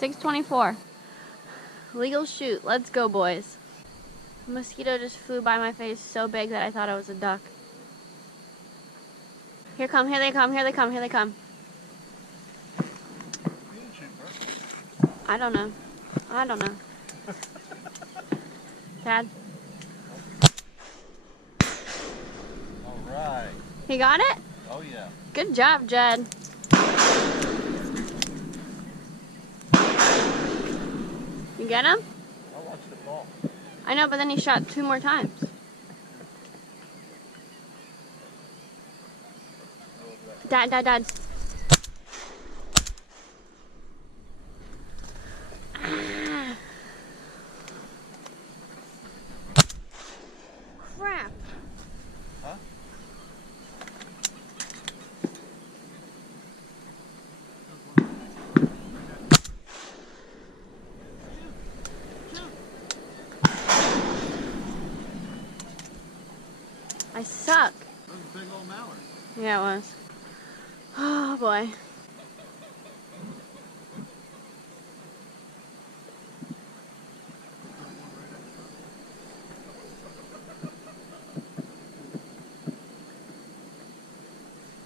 6:24. Legal shoot. Let's go, boys. A mosquito just flew by my face so big that I thought it was a duck. Here they come, here they come, here they come. I don't know. Dad. All right. He got it? Oh yeah. Good job, Jed. You get him? I watched it fall. I know, but then he shot 2 more times. Dad. Ah. Crap. Huh? I suck. That was a big old mallard. Yeah, it was. Oh boy.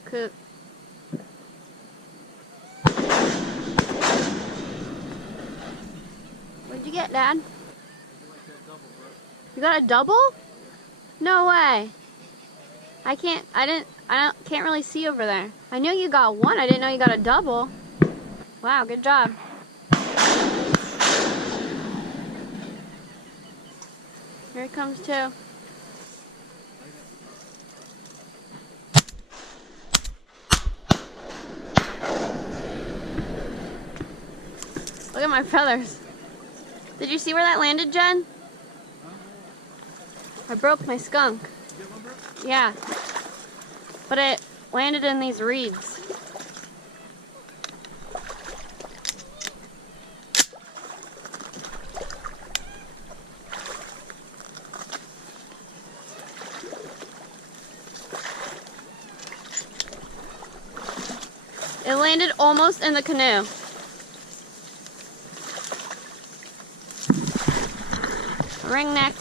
Coot. What'd you get, Dad? You got a double? No way. I can't really see over there. I knew you got one. I didn't know you got a double. Wow, good job. Here it comes too. Look at my feathers. Did you see where that landed, Jen? I broke my skunk. Yeah. But it landed in these reeds. It landed almost in the canoe. Ringneck.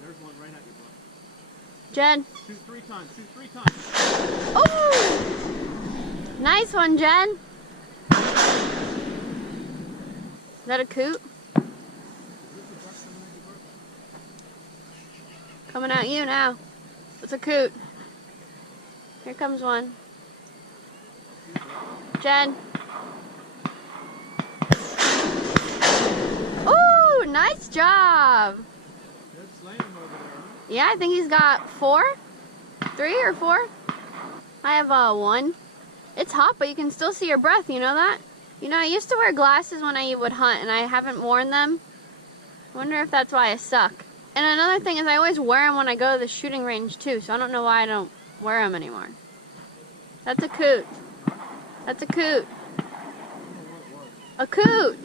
There's one right at your butt. Jen. Shoot 3 times. Shoot 3 times. Oh! Nice one, Jen. Is that a coot? Coming at you now. It's a coot. Here comes one. Jen. Ooh, nice job. Yeah, I think he's got 4. 3 or 4. I have 1. It's hot, but you can still see your breath, you know that? You know, I used to wear glasses when I would hunt, and I haven't worn them. I wonder if that's why I suck. And another thing is I always wear them when I go to the shooting range, too, so I don't know why I don't wear them anymore. That's a coot. That's a coot. A coot.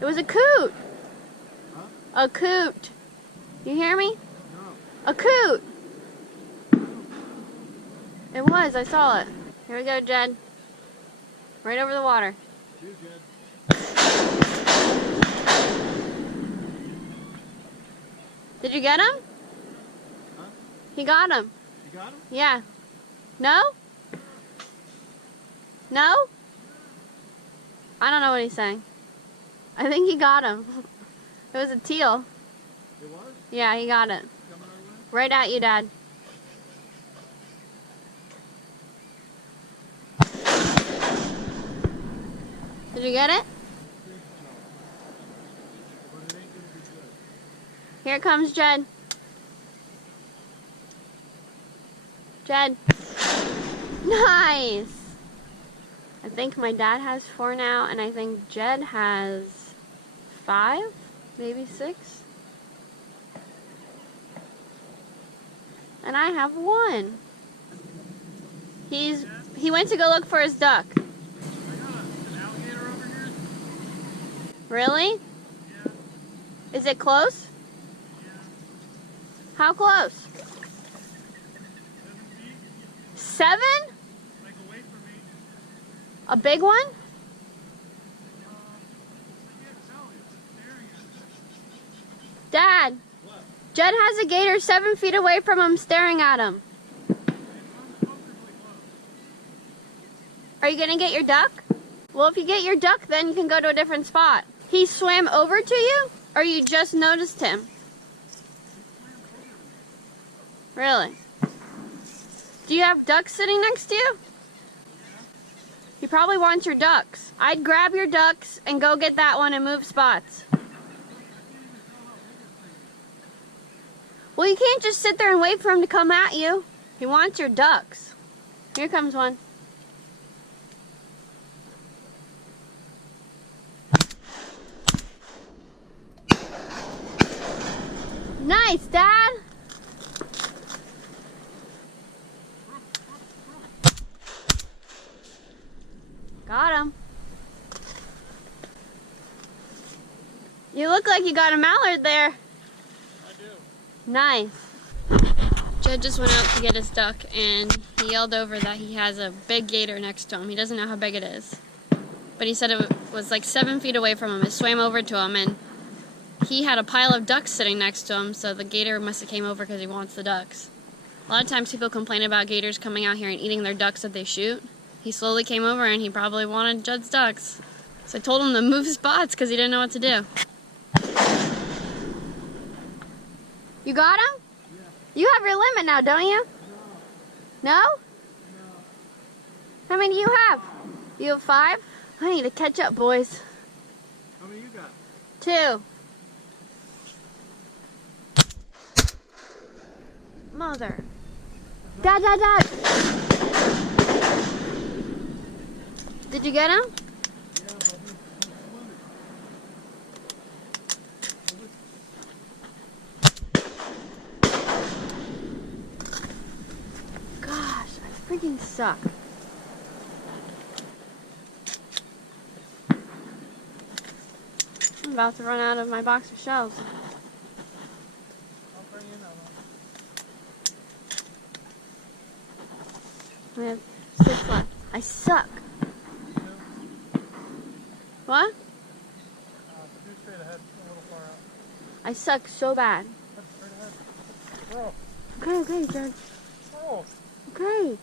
It was a coot. A coot. You hear me? A coot. It was. I saw it. Here we go, Jed. Right over the water. Did you get him? Huh? He got him. You got him? Yeah. No? No? I don't know what he's saying. I think he got him. It was a teal. It was? Yeah, he got it. Right at you, Dad. Did you get it? Here comes Jed. Jed. Nice! I think my dad has 4 now, and I think Jed has 5, maybe 6. And I have 1. He went to go look for his duck. I got an alligator over here. Really? Yeah. Is it close? How close? 7? Like away from me. A big one? I can't tell. It's staring at me. Dad, What? Jed has a gator 7 feet away from him staring at him. Are you gonna get your duck? Well, if you get your duck, then you can go to a different spot. He swam over to you, or you just noticed him? Really? Do you have ducks sitting next to you? He probably wants your ducks. I'd grab your ducks and go get that one and move spots. Well, you can't just sit there and wait for him to come at you. He wants your ducks. Here comes one. Nice, Dad. Got him. You look like you got a mallard there. I do. Nice. Jed just went out to get his duck and he yelled over that he has a big gator next to him. He doesn't know how big it is. But he said it was like 7 feet away from him. It swam over to him and he had a pile of ducks sitting next to him, so the gator must have came over because he wants the ducks. A lot of times people complain about gators coming out here and eating their ducks that they shoot. He slowly came over and he probably wanted Jed's ducks. So I told him to move spots because he didn't know what to do. You got him? Yeah. You have your limit now, don't you? No. No? No. How many do you have? You have 5? I need to catch up, boys. How many you got? 2. Mother. Dad, Dad, Dad. Did you get him? Yeah, but he's swimming. Gosh, I freaking suck. I'm about to run out of my box of shells. I'll bring you another one. I have 6 left. I suck. What? Do straight ahead, a little far out. I suck so bad. Straight ahead. Throw. Okay, Jed. Throw. Okay.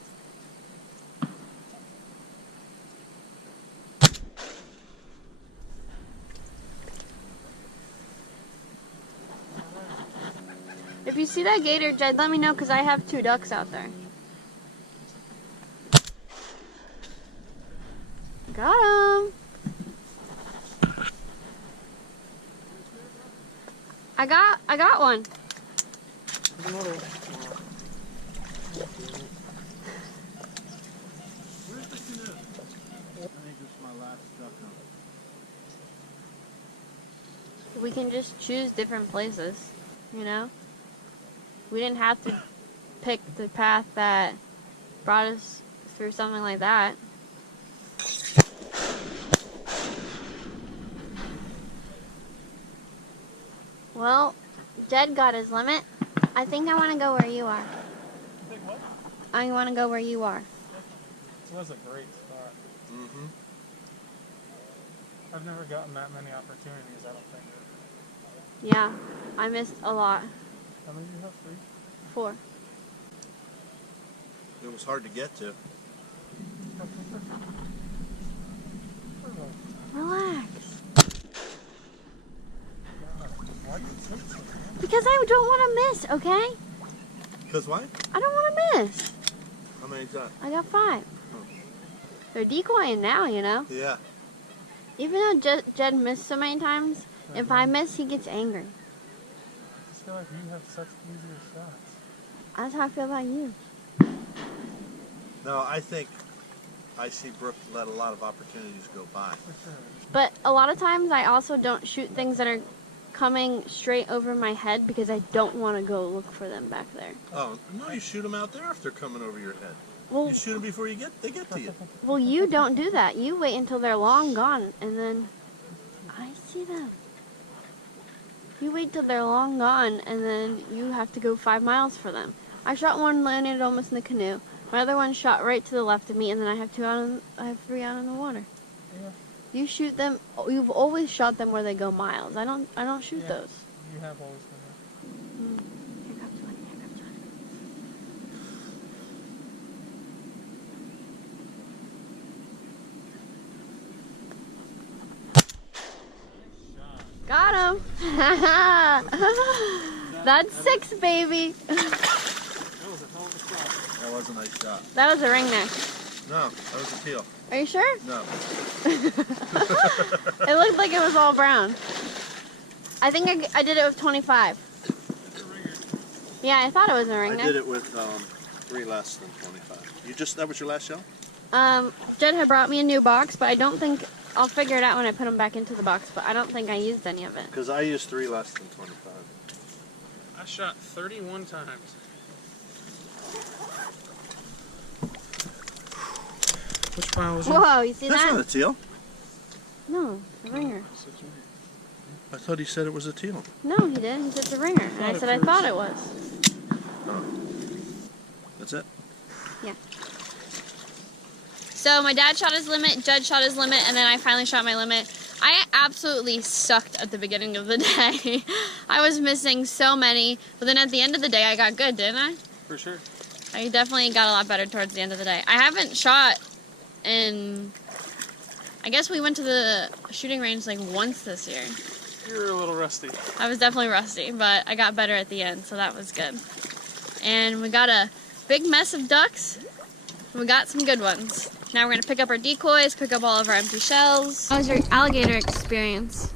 If you see that gator, Jed, let me know because I have 2 ducks out there. Got him. I got one. There's another one. Where's the canoe? I think this is my last duck hunt. We can just choose different places, you know? We didn't have to pick the path that brought us through something like that. Well, Jed got his limit. I think I want to go where you are. You think what? I want to go where you are. This was a great spot. Mm-hmm. I've never gotten that many opportunities, I don't think. Yeah, I missed a lot. How many do you have? 3? 4. It was hard to get to. Relax. Why do you take so long? Because I don't want to miss, okay? Because why? I don't want to miss. How many times? I got 5. They're decoying now, you know? Yeah. Even though Jed missed so many times, if I miss, he gets angry. I just feel like you have such easier shots. That's how I feel about you. No, I think I see Brook let a lot of opportunities go by. For sure. But a lot of times I also don't shoot things that are coming straight over my head because I don't want to go look for them back there. Oh, no, you shoot them out there if they're coming over your head. Well, You shoot them before they get to you. well, you don't do that. You wait until they're long gone and then I see them. You wait till they're long gone, and then you have to go 5 miles for them. I shot one, landed almost in the canoe. My other one shot right to the left of me, and then I have 3 out in the water. Yeah. You shoot them. You've always shot them where they go miles. I don't shoot those. You have always done that. Here comes one. Here comes one. Got him. That's 6, baby. That was a hell of a shot. That was a nice shot. That was a ringneck. No, that was a teal. Are you sure? No. It looked like it was all brown. I think I did it with 25. Yeah, I thought it was a ringneck. I did it with 3 less than 25. That was your last shell? Jed had brought me a new box, but I don't think, I'll figure it out when I put them back into the box, but I don't think I used any of it. Because I used 3 less than 25. I shot 31 times. Which pile was it? Whoa, you see That's that? not a teal. No, it's a ringer. I thought he said it was a teal. No, he didn't. He said it's a ringer. And I said I thought it was. Oh. That's it? Yeah. So my dad shot his limit, Jed shot his limit, and then I finally shot my limit. I absolutely sucked at the beginning of the day. I was missing so many, but then at the end of the day I got good, didn't I? For sure. I definitely got a lot better towards the end of the day. I haven't shot in, I guess we went to the shooting range like once this year. You were a little rusty. I was definitely rusty, but I got better at the end, so that was good. And we got a big mess of ducks. We got some good ones. Now we're gonna pick up our decoys, pick up all of our empty shells. How was your alligator experience?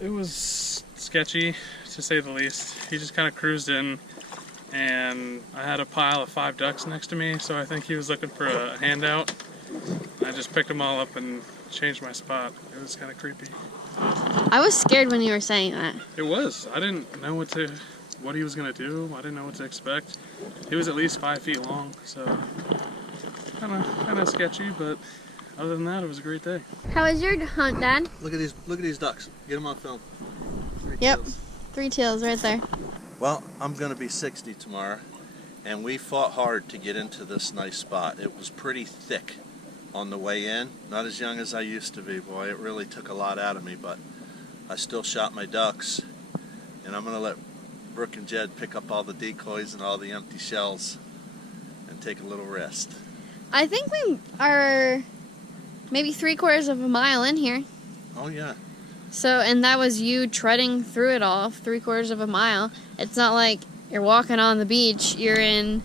It was sketchy, to say the least. He just kind of cruised in, and I had a pile of 5 ducks next to me, so I think he was looking for a handout. I just picked them all up and changed my spot. It was kind of creepy. I was scared when you were saying that. It was. I didn't know what he was gonna do. I didn't know what to expect. He was at least 5 feet long, so kind of sketchy. But other than that, it was a great day. How was your hunt, Dad? Look at these ducks. Get them on film. 3 Yep, teals. 3 tails right there. Well, I'm going to be 60 tomorrow, and we fought hard to get into this nice spot. It was pretty thick on the way in. Not as young as I used to be, boy. It really took a lot out of me, but I still shot my ducks, and I'm going to let Brook and Jed pick up all the decoys and all the empty shells and take a little rest. I think we are maybe 3/4 of a mile in here. Oh, yeah. So, and that was you treading through it all, 3/4 of a mile. It's not like you're walking on the beach. You're in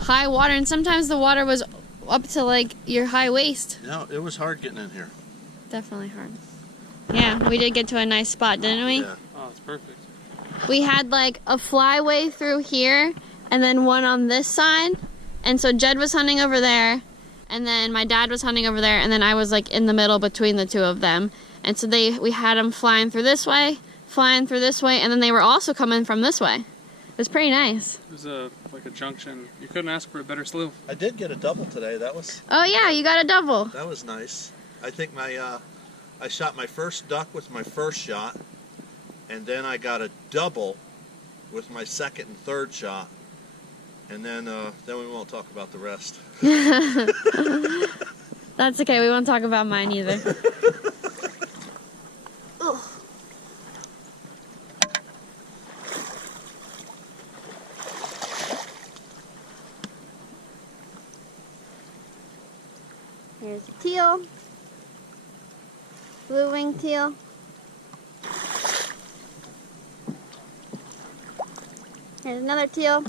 high water, and sometimes the water was up to like your high waist. No, it was hard getting in here. Definitely hard. Yeah, we did get to a nice spot, didn't we? Yeah. Oh, it's perfect. We had like a flyway through here, and then one on this side. And so Jed was hunting over there, and then my dad was hunting over there, and then I was like in the middle between the two of them. And so we had them flying through this way, and then they were also coming from this way. It was pretty nice. It was like a junction. You couldn't ask for a better slew. I did get a double today. That was Oh yeah, you got a double. nice. I think I shot my first duck with my first shot, and then I got a double with my second and third shot, and then we won't talk about the rest. That's okay, we won't talk about mine either. Ugh. Here's a teal. Blue-winged teal. Here's another teal.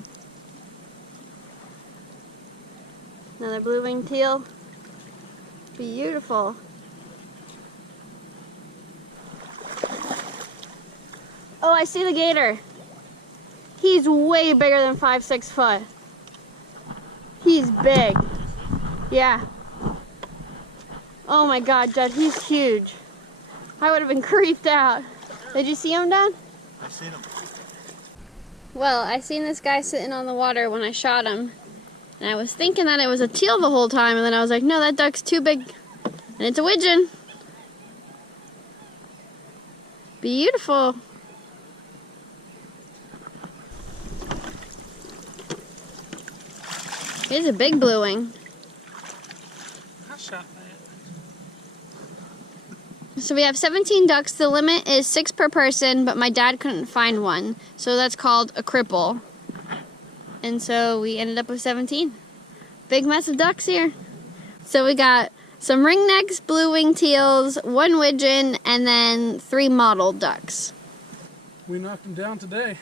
Another blue-winged teal. Beautiful. Oh, I see the gator. He's way bigger than 5-6 foot. He's big. Yeah. Oh my God, Jed, he's huge. I would have been creeped out. Did you see him, Dad? I seen him. Well, I seen this guy sitting on the water when I shot him. And I was thinking that it was a teal the whole time, and then I was like, no, that duck's too big. And it's a widgeon. Beautiful. Here's a big blue wing. I shot that. So we have 17 ducks. The limit is 6 per person, but my dad couldn't find one. So that's called a cripple. And so we ended up with 17. Big mess of ducks here. So we got some ringnecks, blue-winged teals, 1 widgeon, and then 3 mottled ducks. We knocked them down today.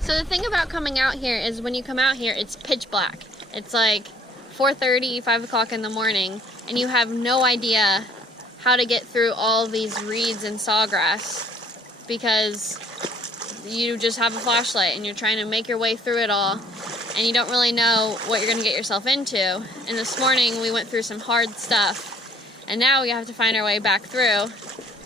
So the thing about coming out here is when you come out here, it's pitch black. It's like 4:30, 5 o'clock in the morning, and you have no idea how to get through all these reeds and sawgrass because you just have a flashlight and you're trying to make your way through it all, and you don't really know what you're going to get yourself into. And this morning we went through some hard stuff, and now we have to find our way back through,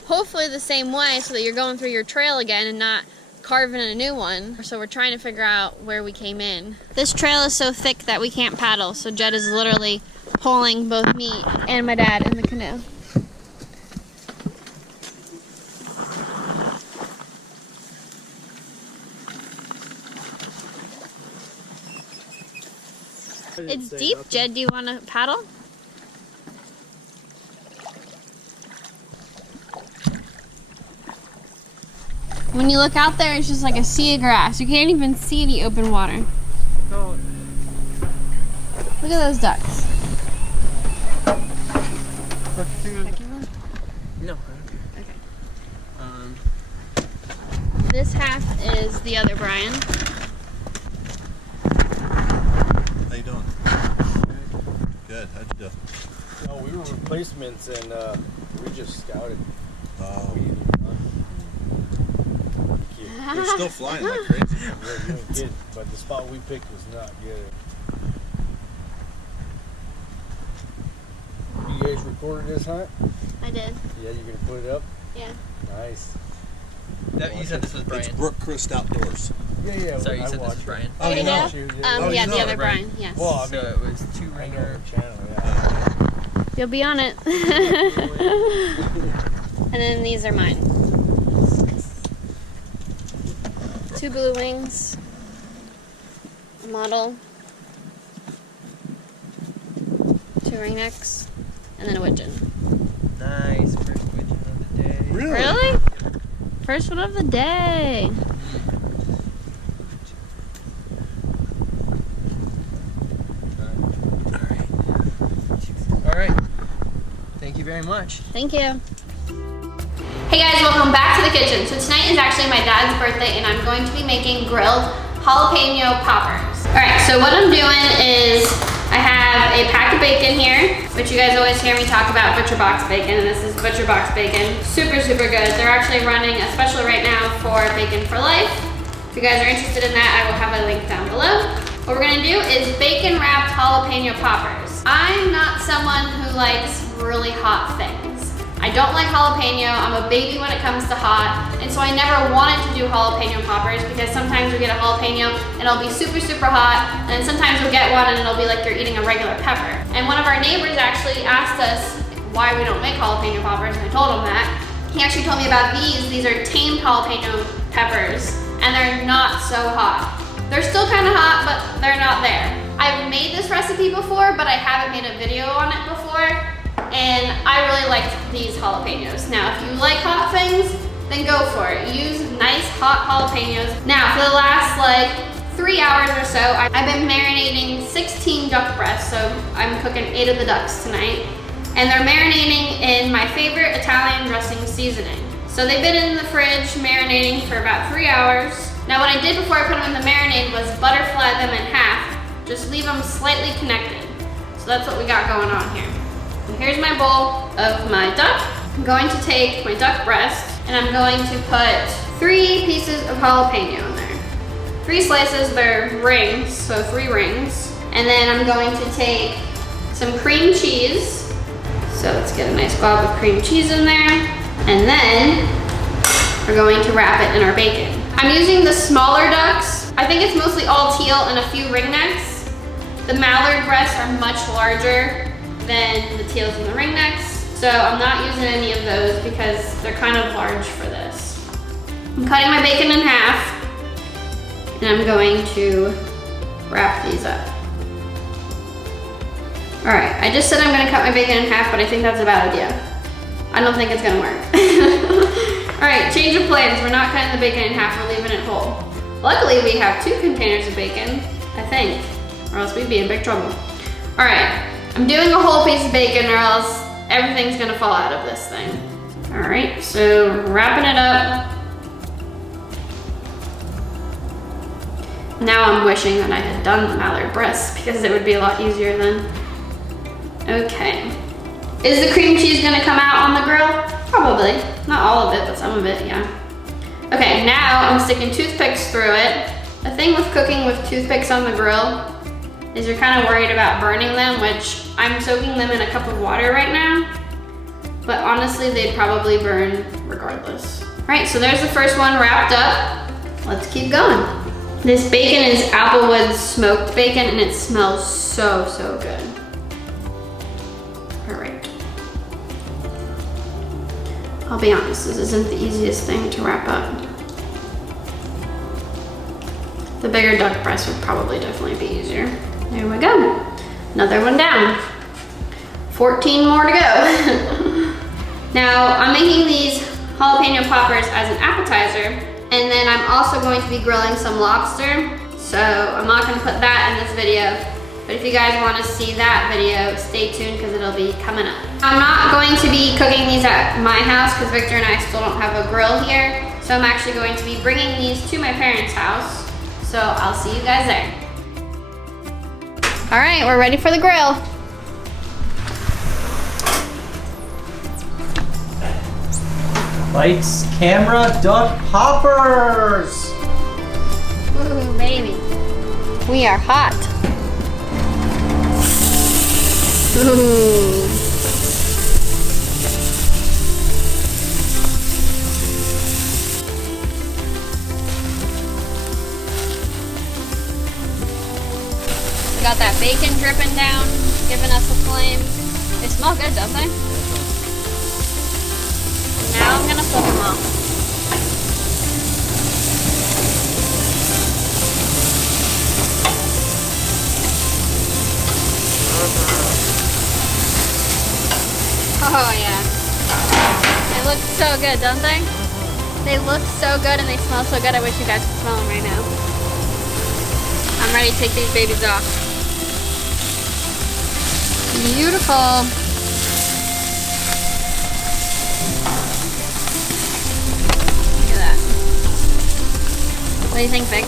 hopefully the same way so that you're going through your trail again and not carving a new one. So we're trying to figure out where we came in. This trail is so thick that we can't paddle, so Jed is literally pulling both me and my dad in the canoe. It's deep. Jed, do you want to paddle? When you look out there, it's just like a sea of grass. You can't even see the open water. No. Look at those ducks. No. Okay. This half is the other Brian. How you doing? Good. How'd you do? No, we were replacements and we just scouted. Oh, We they're still flying like crazy. were doing good, but the spot we picked was not good. You guys recorded this hunt? I did. Yeah, you're gonna put it up? Yeah. Nice. You said this was It's Brian. Brook Crist Outdoors. Yeah. Sorry, you I said this watched was it. Brian. Oh, you know? Oh, Yeah, you the know other it, Brian. Yes. Well, I So mean, it was two I know ringer. the channel, yeah. You'll be on it. And then these are mine. 2 blue wings, a model, 2 ringnecks, and then a widgeon. Nice. First widgeon of the day. Really? First one of the day. All right. Thank you very much. Thank you. Hey guys, welcome back to the kitchen. So tonight is actually my dad's birthday and I'm going to be making grilled jalapeno poppers. All right, so what I'm doing is I have a pack of bacon here, which you guys always hear me talk about Butcher Box bacon, and this is Butcher Box bacon. Super, super good. They're actually running a special right now for Bacon for Life. If you guys are interested in that, I will have a link down below. What we're gonna do is bacon wrapped jalapeno poppers. I'm not someone who likes really hot things. I don't like jalapeno. I'm a baby when it comes to hot, and so I never wanted to do jalapeno poppers because sometimes you'll get a jalapeno and it'll be super, super hot, and then sometimes you'll get one and it'll be like you're eating a regular pepper. And one of our neighbors actually asked us why we don't make jalapeno poppers, and I told him that. He actually told me about these. These are tamed jalapeno peppers, and they're not so hot. They're still kind of hot, but they're not there. I've made this recipe before, but I haven't made a video on it before. And I really liked these jalapenos. Now, if you like hot things, then go for it. Use nice hot jalapenos. Now, for the last like 3 hours or so, I've been marinating 16 duck breasts. So I'm cooking 8 of the ducks tonight. And they're marinating in my favorite Italian dressing seasoning. So they've been in the fridge marinating for about 3 hours. Now, what I did before I put them in the marinade was butterfly them in half. Just leave them slightly connected. So that's what we got going on here. Here's my bowl of my duck. I'm going to take my duck breast and I'm going to put 3 pieces of jalapeno in there. 3 slices, they're rings, so 3 rings. And then I'm going to take some cream cheese. So let's get a nice glob of cream cheese in there. And then we're going to wrap it in our bacon. I'm using the smaller ducks. I think it's mostly all teal and a few ringnecks. The mallard breasts are much larger than the teals and the ringnecks. So I'm not using any of those because they're kind of large for this. I'm cutting my bacon in half and I'm going to wrap these up. All right, I just said I'm gonna cut my bacon in half, but I think that's a bad idea. I don't think it's gonna work. All right, change of plans. We're not cutting the bacon in half, we're leaving it whole. Luckily, we have 2 containers of bacon, I think, or else we'd be in big trouble. All right, I'm doing a whole piece of bacon or else everything's gonna fall out of this thing. All right, so wrapping it up. Now I'm wishing that I had done the mallard breasts because it would be a lot easier then. Okay. Is the cream cheese gonna come out on the grill? Probably. Not all of it, but some of it, yeah. Okay, now I'm sticking toothpicks through it. The thing with cooking with toothpicks on the grill is you're kind of worried about burning them, which I'm soaking them in a cup of water right now. But honestly, they'd probably burn regardless. All right, so there's the first one wrapped up. Let's keep going. This bacon is Applewood smoked bacon and it smells so, so good. All right. I'll be honest, this isn't the easiest thing to wrap up. The bigger duck breast would probably definitely be easier. There we go. Another one down. 14 more to go. Now, I'm making these jalapeno poppers as an appetizer, and then I'm also going to be grilling some lobster. So I'm not gonna put that in this video, but if you guys wanna see that video, stay tuned because it'll be coming up. I'm not going to be cooking these at my house because Victor and I still don't have a grill here. So I'm actually going to be bringing these to my parents' house. So I'll see you guys there. All right, we're ready for the grill. Lights, camera, duck poppers! Ooh, baby. We are hot. Ooh. We got that bacon dripping down, giving us a flame. They smell good, don't they? Now I'm gonna flip them off. Oh yeah. They look so good, don't they? They look so good and they smell so good. I wish you guys could smell them right now. I'm ready to take these babies off. Beautiful. What do you think, Vic?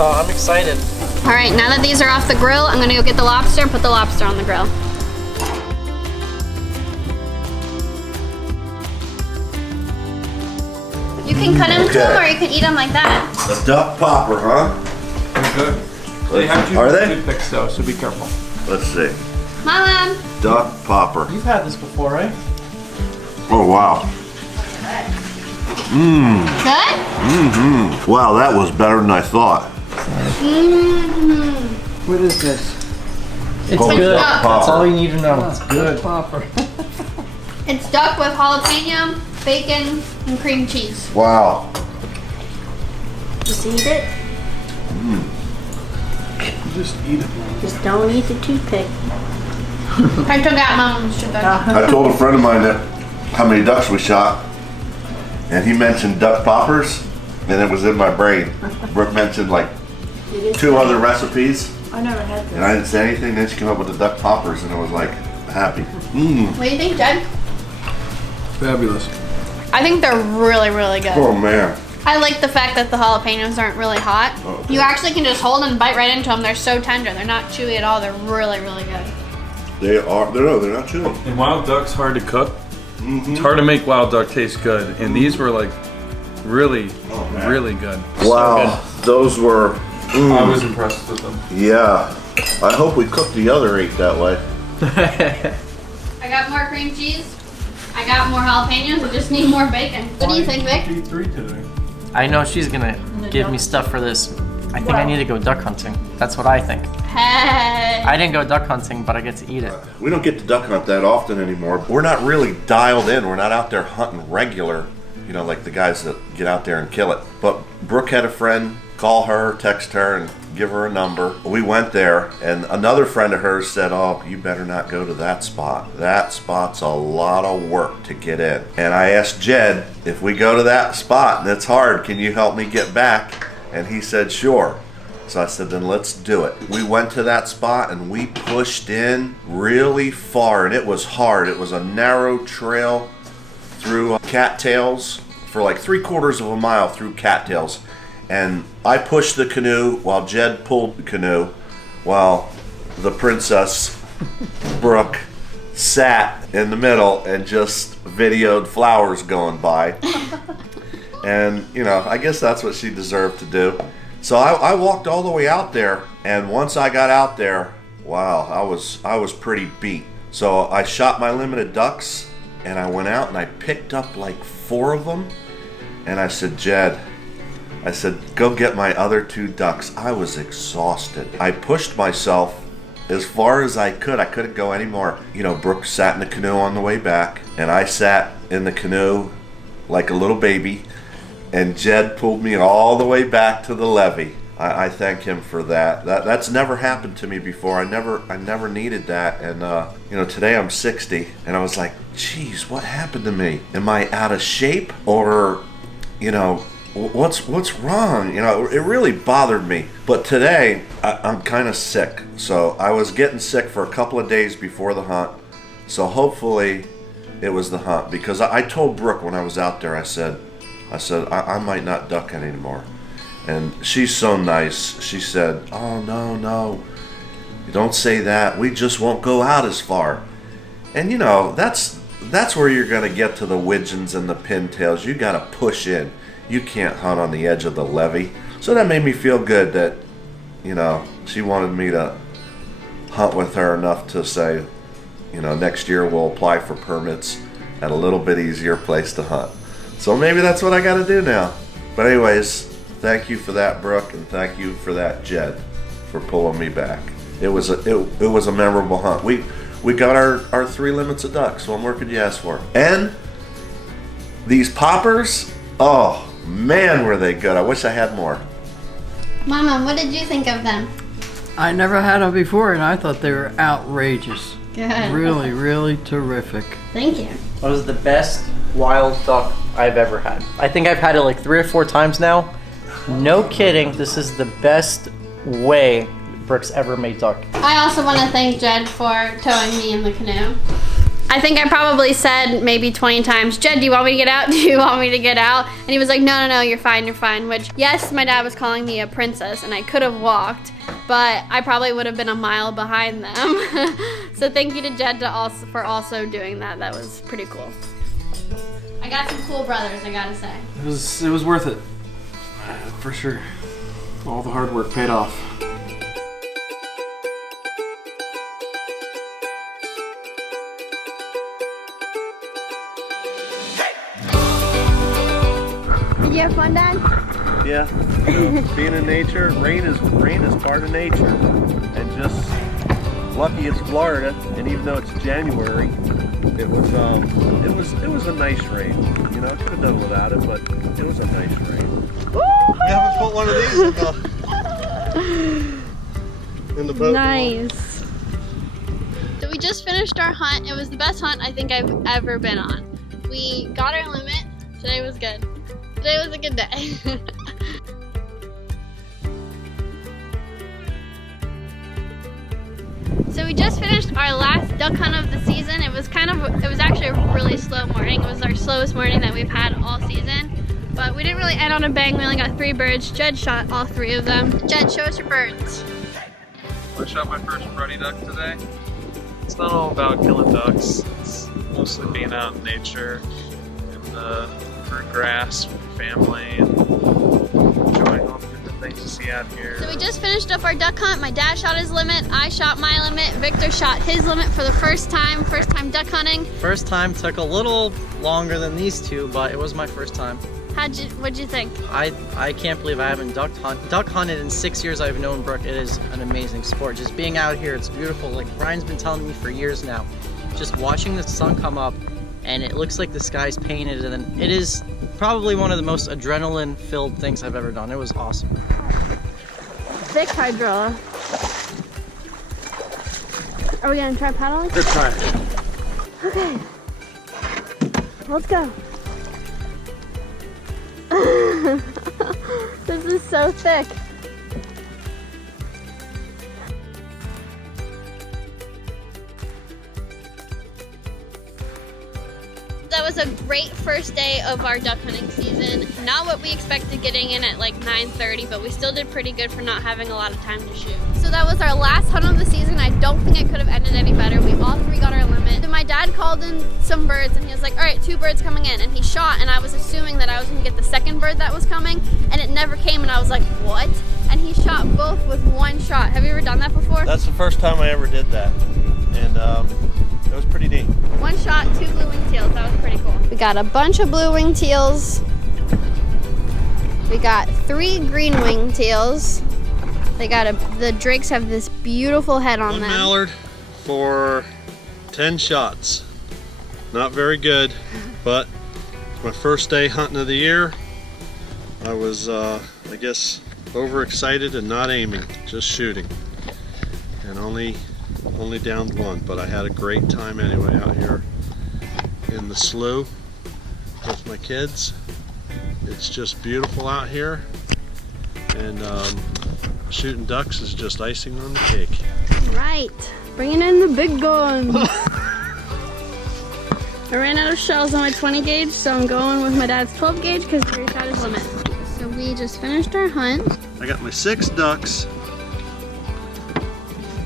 I'm excited. All right, now that these are off the grill, I'm gonna go get the lobster and put the lobster on the grill. You can cut them too, or you can eat them like that. A duck popper, huh? Good. They have Are they? toothpicks though, so be careful. Let's see. Mom. Duck popper. You've had this before, right? Oh, wow. Mmm. Good? Mm-hmm. Wow, that was better than I thought. Mmm. What is this? It's Oh, good. duck That's all popper. you need to know. It's good. Popper. It's duck with jalapeno, bacon, and cream cheese. Wow. Just eat it. Just eat it. Just don't eat the toothpick. I took out Mom's sugar. I told a friend of mine that how many ducks we shot, and he mentioned duck poppers, and it was in my brain. Brooke mentioned like 2 other recipes, I never had this. and I didn't say anything. Then she came up with the duck poppers, and I was like happy. Mmm. What do you think, Jed? Fabulous. I think they're really, really good. Oh man. I like the fact that the jalapenos aren't really hot. Okay. You actually can just hold them and bite right into them. They're so tender. They're not chewy at all. They're really, really good. They are. They're not chili. And wild duck's hard to cook. Mm-hmm. It's hard to make wild duck taste good, and these were like really, man. really good. Wow, those were. I was impressed with them. Yeah. I hope we cooked the other 8 that way. I got more cream cheese. I got more jalapenos. I just need more bacon. What do you think, Vic? Eat 3 today. I know she's gonna give me stuff for this. I think I need to go duck hunting. That's what I think. Hey. I didn't go duck hunting, but I get to eat it. We don't get to duck hunt that often anymore. We're not really dialed in. We're not out there hunting regular, you know, like the guys that get out there and kill it. But Brooke had a friend, call her, text her, and give her a number. We went there, and another friend of hers said, oh, you better not go to that spot. That spot's a lot of work to get in. And I asked Jed, if we go to that spot and it's hard, can you help me get back? And he said, sure. So I said, then let's do it. We went to that spot and we pushed in really far, and it was hard. It was a narrow trail through cattails for like 3/4 of a mile through cattails. And I pushed the canoe while Jed pulled the canoe, while the princess, Brook, sat in the middle and just videoed flowers going by. And, you know, I guess that's what she deserved to do. So I walked all the way out there, and once I got out there, wow, I was pretty beat. So I shot my limited ducks, and I went out and I picked up like 4 of them, and I said, Jed, I said, go get my other 2 ducks. I was exhausted. I pushed myself as far as I could. I couldn't go anymore. You know, Brooke sat in the canoe on the way back, and I sat in the canoe like a little baby, and Jed pulled me all the way back to the levee. I thank him for that. That's never happened to me before. I never needed that. And you know, today I'm 60, and I was like, geez, what happened to me? Am I out of shape, or, you know, what's wrong? You know, it really bothered me. But today I'm kind of sick. So I was getting sick for a couple of days before the hunt. So hopefully it was the hunt, because I told Brooke when I was out there, I said I might not duck anymore. And she's so nice. She said, oh, no, you don't say that. We just won't go out as far. And you know, that's where you're gonna get to the widgeons and the pintails. You gotta push in. You can't hunt on the edge of the levee. So that made me feel good that, you know, she wanted me to hunt with her enough to say, you know, next year we'll apply for permits at a little bit easier place to hunt. So maybe that's what I got to do now. But anyways, thank you for that, Brooke, and thank you for that, Jed, for pulling me back. It was a memorable hunt. We got our 3 limits of ducks. What more could you ask for? And these poppers, oh man, were they good. I wish I had more. Mama, what did you think of them? I never had them before, and I thought they were outrageous. Good. Really, really terrific. Thank you. It was the best wild duck I've ever had. I think I've had it like 3 or 4 times now. No kidding, this is the best way Brooks ever made duck. I also want to thank Jed for towing me in the canoe. I think I probably said maybe 20 times, Jed, do you want me to get out? Do you want me to get out? And he was like, no, you're fine. Which, yes, my dad was calling me a princess, and I could have walked, but I probably would have been a mile behind them. So thank you to Jed for also doing that. That was pretty cool. I got some cool brothers, I gotta say. It was worth it. For sure. All the hard work paid off. Did you have fun, Dad? Yeah, you know, being in nature, rain is part of nature, and just lucky it's Florida, and even though it's January, it was a nice rain. You know, I could have done without it, but it was a nice rain. We haven't put one of these in the boat. Nice. So we just finished our hunt. It was the best hunt I think I've ever been on. We got our limit. Today was good. Today was a good day. So we just finished our last duck hunt of the season. It was actually a really slow morning. It was our slowest morning that we've had all season. But we didn't really end on a bang. We only got 3 birds. Jed shot all 3 of them. Jed, show us your birds. I shot my first ruddy duck today. It's not all about killing ducks. It's mostly being out in nature and fruit grass with your family and enjoying all the different things you see out here. So we just finished up our duck hunt. My dad shot his limit. I shot my limit. Victor shot his limit for the first time duck hunting. First time took a little longer than these 2, but it was my first time. What'd you think? I can't believe I haven't duck hunted in 6 years I've known Brooke. It is an amazing sport. Just being out here, it's beautiful. Like Brian's been telling me for years now. Just watching the sun come up and it looks like the sky's painted, and then it is probably one of the most adrenaline-filled things I've ever done. It was awesome. thick hydrola. Are we gonna try paddling? Let's try it. Okay. Let's go. This is so thick. That was a great first day of our duck hunting season. Not what we expected getting in at like 9:30, but we still did pretty good for not having a lot of time to shoot. So that was our last hunt of the season. I don't think it could have ended any better. We all three got our limit. So my dad called in some birds and he was like, all right, 2 birds coming in. And he shot, and I was assuming that I was gonna get the second bird that was coming, and it never came, and I was like, what? And he shot both with 1 shot. Have you ever done that before? That's the first time I ever did that. And it was pretty neat. 1 shot, 2 blue wing teals. That was pretty cool. We got a bunch of blue wing teals. We got 3 green wing teals. They got the drakes have this beautiful head on 1 them. mallard for 10 shots. Not very good, but my first day hunting of the year. I was, I guess, overexcited and not aiming, just shooting. And only downed 1, but I had a great time anyway out here in the slough with my kids. It's just beautiful out here, and shooting ducks is just icing on the cake. Right, bringing in the big guns. I ran out of shells on my 20 gauge, so I'm going with my dad's 12 gauge because he reached out his limit. So we just finished our hunt. I got my 6 ducks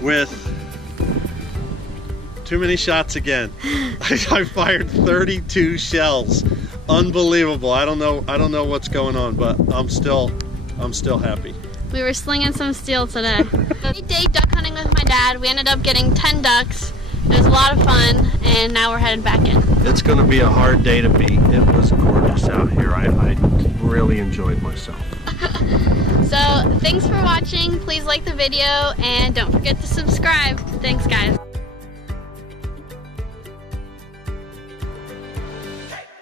with too many shots again. I fired 32 shells. Unbelievable. I don't know what's going on, but I'm still happy. We were slinging some steel today. Great day duck hunting with my dad. We ended up getting 10 ducks. It was a lot of fun, and now we're headed back in. It's going to be a hard day to beat. It was gorgeous out here. I really enjoyed myself. So thanks for watching. Please like the video and don't forget to subscribe. Thanks, guys.